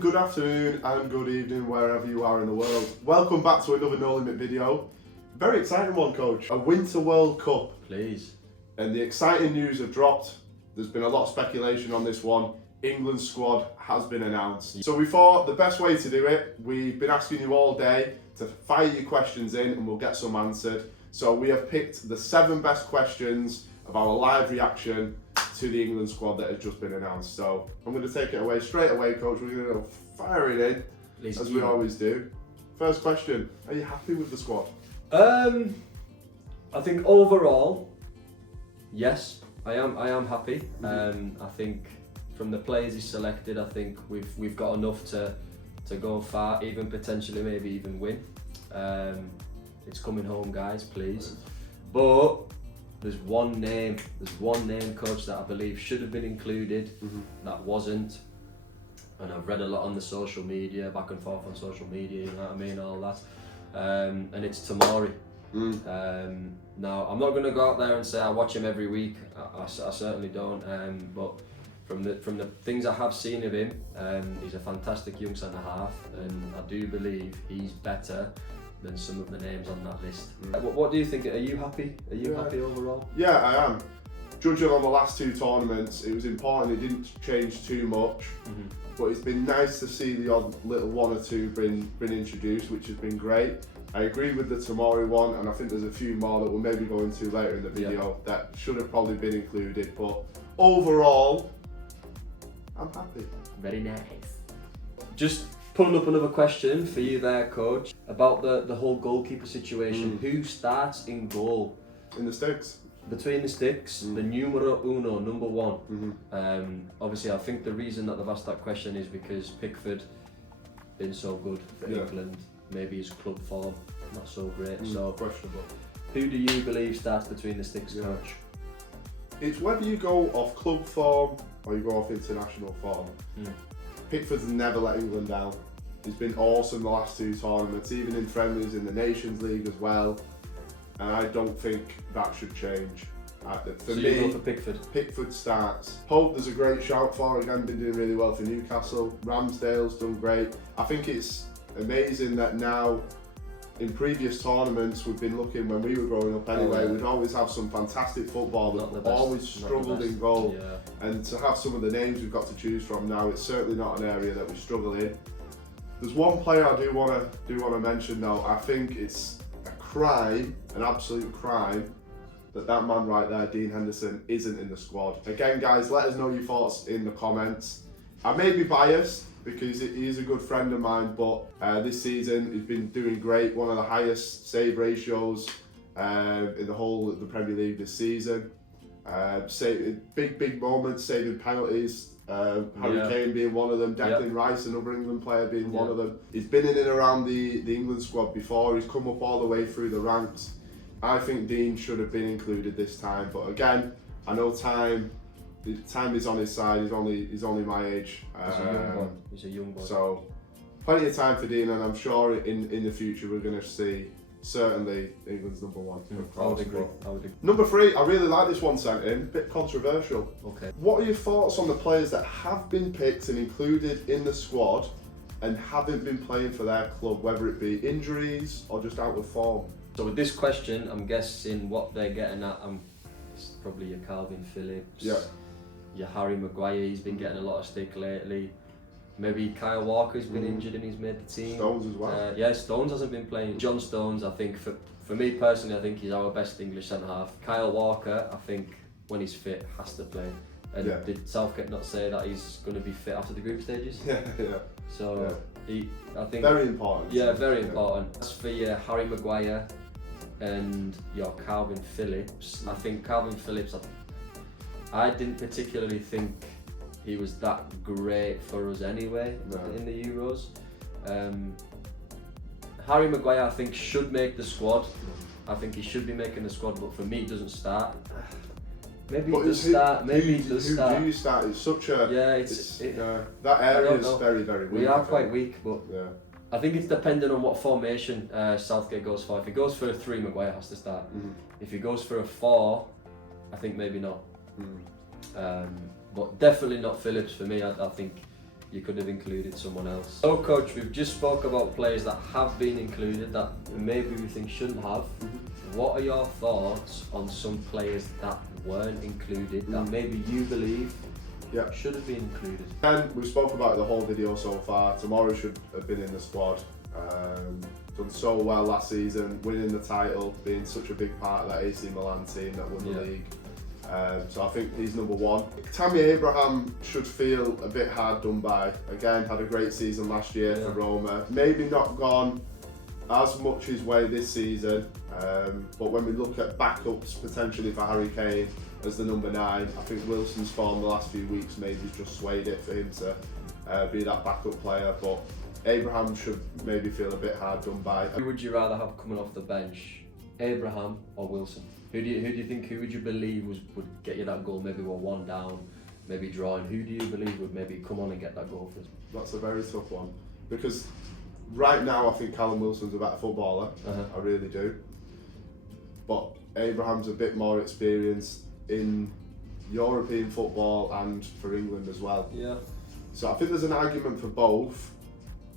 good afternoon and good evening wherever you are in the world. Welcome back to another No Limit video. Very exciting one, Coach. A Winter World Cup. Please. And the exciting news have dropped. There's been a lot of speculation on this one. England's squad has been announced. So we thought the best way to do it, we've been asking you all day to fire your questions in and we'll get some answered. So we have picked the 7 best questions of our live reaction to the England squad that has just been announced. So I'm going to take it away straight away, Coach. We're going to go fire it in, as we always do. First question, are you happy with the squad? I think overall, yes, I am happy. I think from the players he's selected, I think we've got enough to go far, even potentially maybe even win. It's coming home, guys, please. But there's one name, Coach, that I believe should have been included, that wasn't. And I've read a lot on the social media, back and forth on social media, you know what I mean, all that. And it's Tomori. Now, I'm not going to go out there and say I watch him every week. I certainly don't. But from the things I have seen of him, he's a fantastic young centre half, and I do believe he's better than some of the names on that list. What do you think? Are you happy? Are you happy overall? Yeah, I am. Judging on the last 2 tournaments, it was important. It didn't change too much, but it's been nice to see the odd little 1 or 2 been introduced, which has been great. I agree with the Tomori one, and I think there's a few more that we'll maybe go into later in the video that should have probably been included. But overall, I'm happy. Very nice. Just pulling up another question for you there, Coach, about the whole goalkeeper situation. Who starts in goal? In the sticks. Between the sticks, the numero uno, number 1. Obviously, I think the reason that they've asked that question is because Pickford been so good for England. Maybe his club form not so great. So questionable. Who do you believe starts between the sticks, Coach? It's whether you go off club form or you go off international form. Pickford's never let England down. He's been awesome the last 2 tournaments, even in friendlies in the Nations League as well. And I don't think that should change. For me, you go for Pickford? Pickford starts. Pope, there's a great shout for. Again, been doing really well for Newcastle. Ramsdale's done great. I think it's amazing that now, in previous tournaments, we've been looking, when we were growing up anyway, we'd always have some fantastic football that always struggled in goal. And to have some of the names we've got to choose from now, it's certainly not an area that we struggle in. There's one player I do want to mention though. I think it's a crime, an absolute crime, that man right there, Dean Henderson, isn't in the squad. Again, guys, let us know your thoughts in the comments. I may be biased because he is a good friend of mine, but this season he's been doing great. One of the highest save ratios in the whole of the Premier League this season. Big moments, saving penalties. Harry Kane being one of them, Declan Rice, another England player, being one of them. He's been in and around the England squad before. He's come up all the way through the ranks. I think Dean should have been included this time, but again, I know time is on his side. He's only my age. He's a young boy. So plenty of time for Dean, and I'm sure in the future we're going to see certainly England's number 1. I would agree. Number 3, I really like this one sent in. Bit controversial. Okay. What are your thoughts on the players that have been picked and included in the squad and haven't been playing for their club, whether it be injuries or just out of form? So with this question, I'm guessing what they're getting at, it's probably your Calvin Phillips, your Harry Maguire. He's been getting a lot of stick lately. Maybe Kyle Walker's been injured and he's made the team. Stones as well. Stones hasn't been playing. John Stones, I think, for me personally, I think he's our best English centre-half. Kyle Walker, I think, when he's fit, has to play. And did Southgate not say that he's going to be fit after the group stages? So, I think... Very important. Yeah, very important. As for your Harry Maguire and your Calvin Phillips, I think Calvin Phillips, I didn't particularly think he was that great for us anyway in the Euros. Harry Maguire, I think, should make the squad. I think he should be making the squad, but for me, he doesn't start. Maybe he does start. Maybe he does start. Who do you start? It's such a... that I area don't is know. very, very weak. We are quite weak, but I think it's dependent on what formation Southgate goes for. If he goes for a 3, Maguire has to start. If he goes for a 4, I think maybe not. But definitely not Phillips for me. I think you could have included someone else. So coach, we've just spoke about players that have been included that maybe we think shouldn't have. What are your thoughts on some players that weren't included that maybe you believe should have been included? And we spoke about the whole video so far. Tomorrow should have been in the squad. Done so well last season, winning the title, being such a big part of that AC Milan team that won the league. So I think he's number one. Tammy Abraham should feel a bit hard done by. Again, had a great season last year for Roma. Maybe not gone as much his way this season, but when we look at backups potentially for Harry Kane as the number 9, I think Wilson's form the last few weeks maybe just swayed it for him to be that backup player. But Abraham should maybe feel a bit hard done by. Who would you rather have coming off the bench, Abraham or Wilson? Who do you think? Who would you believe would get you that goal? Maybe we're 1 down, maybe drawing. Who do you believe would maybe come on and get that goal for us? That's a very tough one, because right now I think Callum Wilson's a better footballer. I really do. But Abraham's a bit more experienced in European football and for England as well. Yeah. So I think there's an argument for both.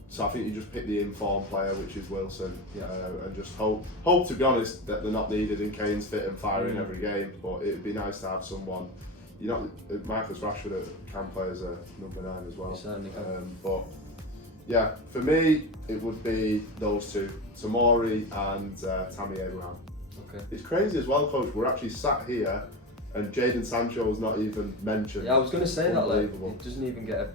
So I think you just pick the informed player, which is Wilson, and just hope, to be honest, that they're not needed and Kane's fit and firing every game. But it'd be nice to have someone. You know, Marcus Rashford can play as a number 9 as well. He certainly can. But yeah, for me, it would be those two, Tomori and Tammy Abraham. Okay. It's crazy as well, coach. We're actually sat here, and Jadon Sancho was not even mentioned. Yeah, I was going to say that. Like, he doesn't even get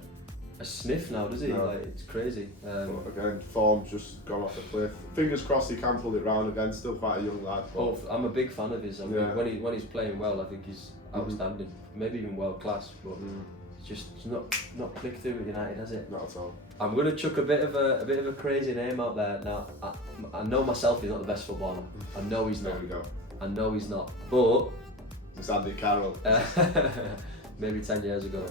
a sniff now, does he? No. Like, it's crazy. But again, form's just gone off the cliff. Fingers crossed he can pull it round again. Still quite a young lad. Oh, I'm a big fan of his. I mean, when he's playing well, I think he's outstanding. Maybe even world class. But it's not clicked through with United, has it? Not at all. I'm going to chuck a bit of a crazy name out there. Now, I know myself he's not the best footballer. I know he's not. There we go. I know he's not. But it's Andy Carroll. maybe 10 years ago.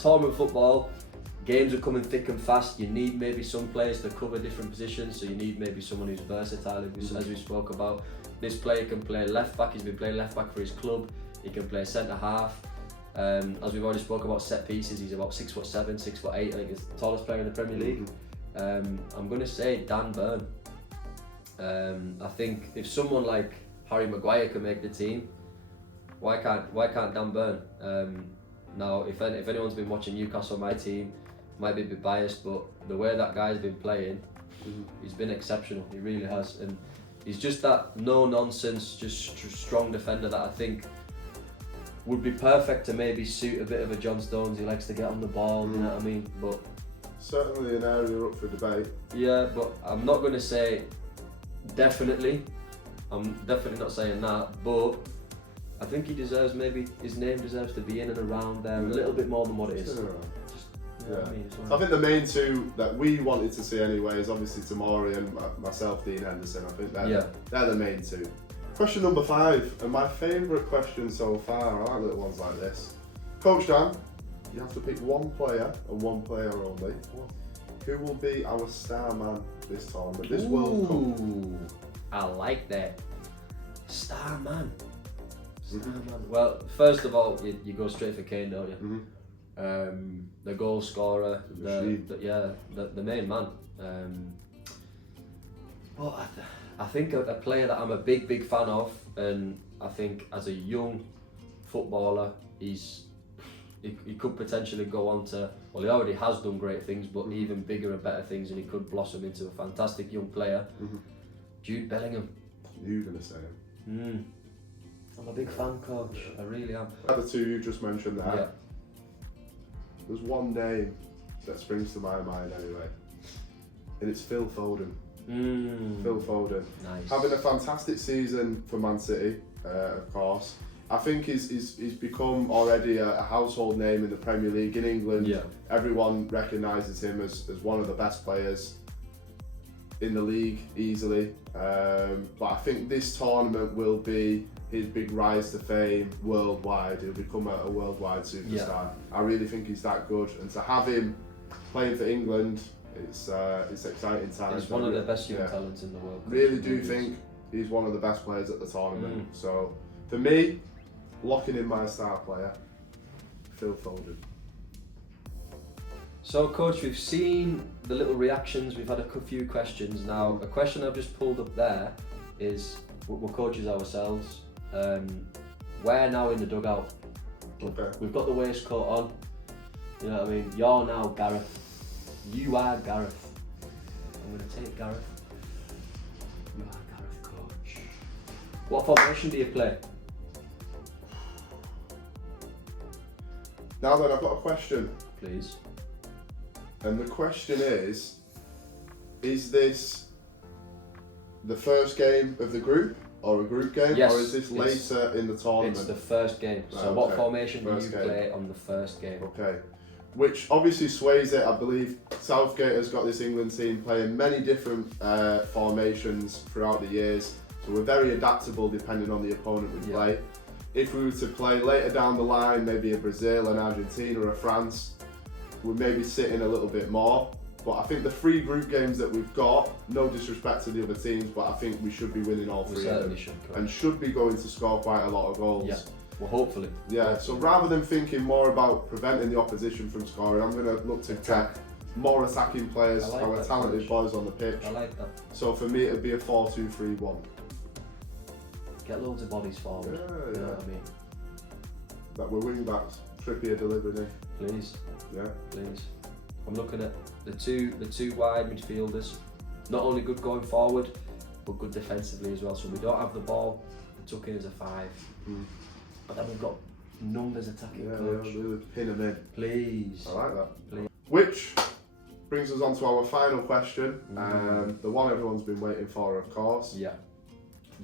Tournament football, games are coming thick and fast. You need maybe some players to cover different positions, so you need maybe someone who's versatile, as we spoke about. This player can play left back. He's been playing left back for his club. He can play centre half. As we've already spoke about set pieces, he's about 6'7", 6'8". I think he's the tallest player in the Premier League. I'm going to say Dan Burn. I think if someone like Harry Maguire can make the team, why can't Dan Burn? Now, if anyone's been watching Newcastle, my team, might be a bit biased, but the way that guy's been playing, he's been exceptional. He really has, and he's just that no-nonsense, just strong defender that I think would be perfect to maybe suit a bit of a John Stones. He likes to get on the ball, you know what I mean? But certainly an area up for debate. Yeah, but I'm not going to say definitely. I'm definitely not saying that, but I think he deserves, maybe his name deserves to be in and around there a little bit more than what it is. I think the main two that we wanted to see anyway is obviously Tomori and myself, Dean Henderson. I think they're the main two. Question number 5, and my favourite question so far. I like little ones like this. Coach Dan, you have to pick one player and one player only. Who will be our star man this tournament, this World Cup? I like that. Star man. Well, first of all, you go straight for Kane, don't you? The goal scorer, the main man. But I think a player that I'm a big fan of, and I think as a young footballer, he could potentially go on to, well, he already has done great things, but even bigger and better things, and he could blossom into a fantastic young player. Jude Bellingham. You're going to say him? I'm a big fan, coach. I really am. The two you just mentioned there. Yeah. There's one name that springs to my mind anyway, and it's Phil Foden. Phil Foden. Nice. Having a fantastic season for Man City, of course. I think he's become already a household name in the Premier League in England. Yeah. Everyone recognises him as one of the best players in the league easily. But I think this tournament will be his big rise to fame worldwide. He'll become a worldwide superstar. Yeah. I really think he's that good, and to have him playing for England, it's exciting times. He's one of the best young talents in the world. Really do think he's one of the best players at the tournament. So for me, locking in my star player, Phil Foden. So, Coach, we've seen the little reactions. We've had a few questions. Now, a question I've just pulled up there is, we're coaches ourselves. We're now in the dugout. Okay. We've got the waistcoat on. You know what I mean? You're now Gareth. You are Gareth. I'm going to take Gareth. You are Gareth, Coach. What formation do you play? Now then, I've got a question. Please. And the question is this the first game of the group or a group game? Yes, or is this later in the tournament? It's the first game. So Right, what okay. formation First do you game. play on the first game? Okay. Which obviously sways it. I believe Southgate has got this England team playing many different formations throughout the years. So we're very adaptable depending on the opponent we play. If we were to play later down the line, maybe a Brazil, an Argentina or a France, we'd maybe sit in a little bit more. But I think the 3 group games that we've got, no disrespect to the other teams, but I think we should be winning all 3 of them. And should be going to score quite a lot of goals. Yeah. Well, hopefully. Yeah, so rather than thinking more about preventing the opposition from scoring, I'm going to look to get more attacking players, I like our that, talented Coach. boys on the pitch. I like that. So for me, it'd be a 4-2-3-1. Get loads of bodies forward. Yeah, You know yeah. what I mean? That we're wing backs, Trippier delivering in. Please, Yeah. please. I'm looking at the two wide midfielders. Not only good going forward, but good defensively as well. So we don't have the ball. We took in as a 5. But then we've got numbers attacking, Yeah, Coach. really pin them in. Please. I like that. Please. Which brings us on to our final question, the one everyone's been waiting for, of course. Yeah.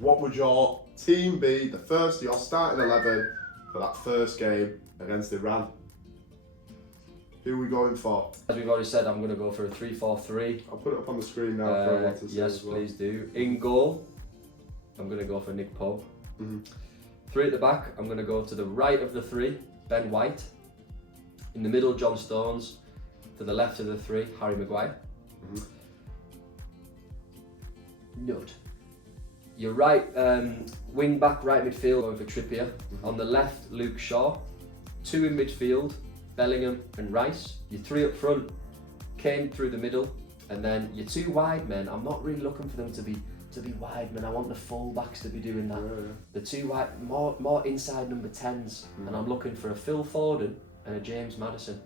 What would your team be, the first, your starting 11 for that first game against Iran? Who are we going for? As we've already said, I'm going to go for a 3-4-3. I'll put it up on the screen now for everyone to see. Yes, as well. please do. In goal, I'm going to go for Nick Pope. 3 at the back, I'm going to go to the right of the 3, Ben White. In the middle, John Stones. To the left of the 3, Harry Maguire. Note. Your right wing back, right midfield, going for Trippier. On the left, Luke Shaw. 2 in midfield, Bellingham and Rice. Your 3 up front, Kane through the middle, and then your 2 wide men. I'm not really looking for them to be wide men. I want the full backs to be doing that. Yeah. The 2 wide, more inside number 10s, and I'm looking for a Phil Foden and a James Maddison.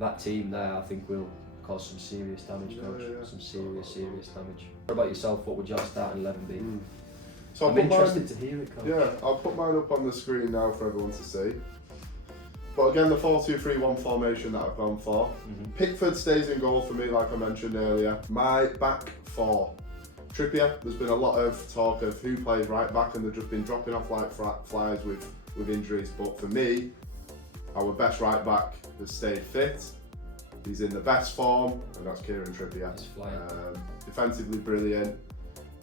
That team there, I think, will cause some serious damage, Coach. Yeah. Some serious damage. What about yourself? What would your starting 11 be? So I'm interested to hear it, Coach. Yeah, I'll put mine up on the screen now for everyone to see. But again, the 4-2-3-1 formation that I've gone for. Pickford stays in goal for me, like I mentioned earlier. My back 4. Trippier, there's been a lot of talk of who plays right back, and they've just been dropping off like flies with injuries. But for me, our best right back has stayed fit. He's in the best form, and that's Kieran Trippier. He's flying. Defensively brilliant,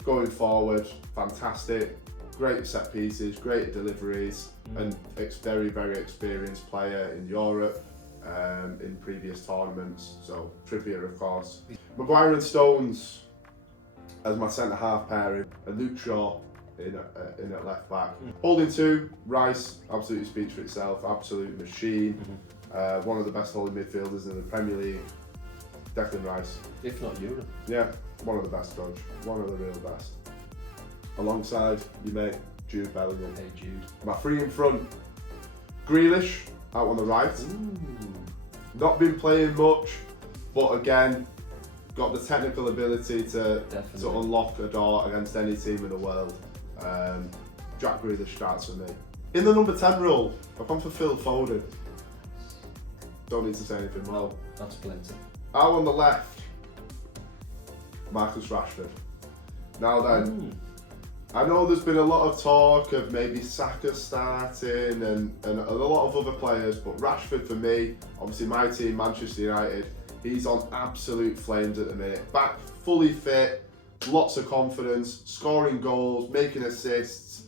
going forward, fantastic. Great set pieces, great deliveries, and very, very experienced player in Europe, in previous tournaments. So Trippier, of course. Maguire and Stones as my centre-half pairing, and Luke Shaw in at left back. Holding 2, Rice absolutely speaks for itself, absolute machine. One of the best holding midfielders in the Premier League. Declan Rice. If not Europe. Yeah, one of the best, Coach. One of the real best. Alongside your mate, Jude Bellingham. Hey Jude. My 3 in front, Grealish out on the right. Not been playing much, but again, got the technical ability to unlock a door against any team in the world. Jack Grealish starts for me. In the number 10 role, I've gone for Phil Foden. Don't need to say anything more. No, that's plenty. Out on the left, Marcus Rashford. Now then, I know there's been a lot of talk of maybe Saka starting and a lot of other players, but Rashford for me, obviously my team, Manchester United, he's on absolute flames at the minute. Back fully fit, lots of confidence, scoring goals, making assists.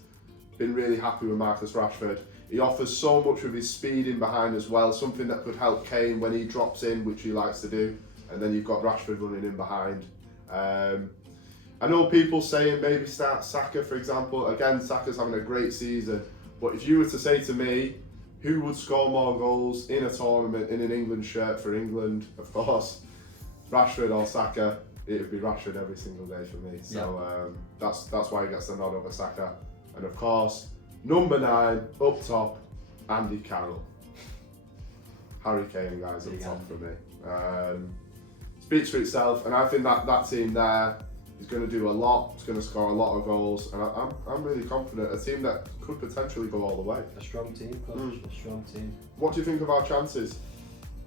Been really happy with Marcus Rashford. He offers so much with his speed in behind as well, something that could help Kane when he drops in, which he likes to do. And then you've got Rashford running in behind. I know people saying maybe start Saka, for example. Again, Saka's having a great season. But if you were to say to me, who would score more goals in a tournament in an England shirt for England, of course, Rashford or Saka. It would be Rashford every single day for me. So that's why he gets the nod over Saka. And of course, number 9 up top, Andy Carroll. Harry Kane, guys, up top for me. Speaks for itself, and I think that team there is going to do a lot. It's going to score a lot of goals, and I'm really confident. A team that could potentially go all the way. A strong team, coach. A strong team. What do you think of our chances?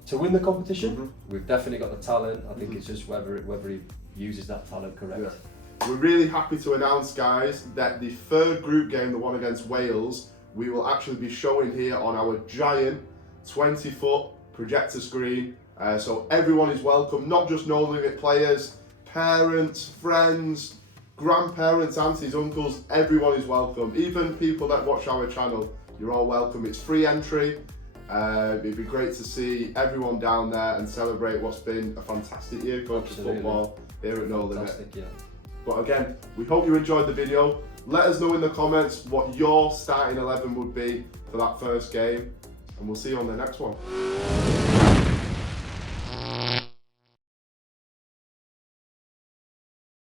To win the competition, we've definitely got the talent. I think it's just whether he uses that talent correct. Yeah. We're really happy to announce, guys, that the third group game, the one against Wales, we will actually be showing here on our giant 20-foot projector screen. So everyone is welcome, not just No Limit players, parents, friends, grandparents, aunties, uncles, everyone is welcome. Even people that watch our channel, you're all welcome. It's free entry. It'd be great to see everyone down there and celebrate what's been a fantastic year coaching football here at No Limit. Yeah. But again, we hope you enjoyed the video. Let us know in the comments what your starting 11 would be for that first game, and we'll see you on the next one.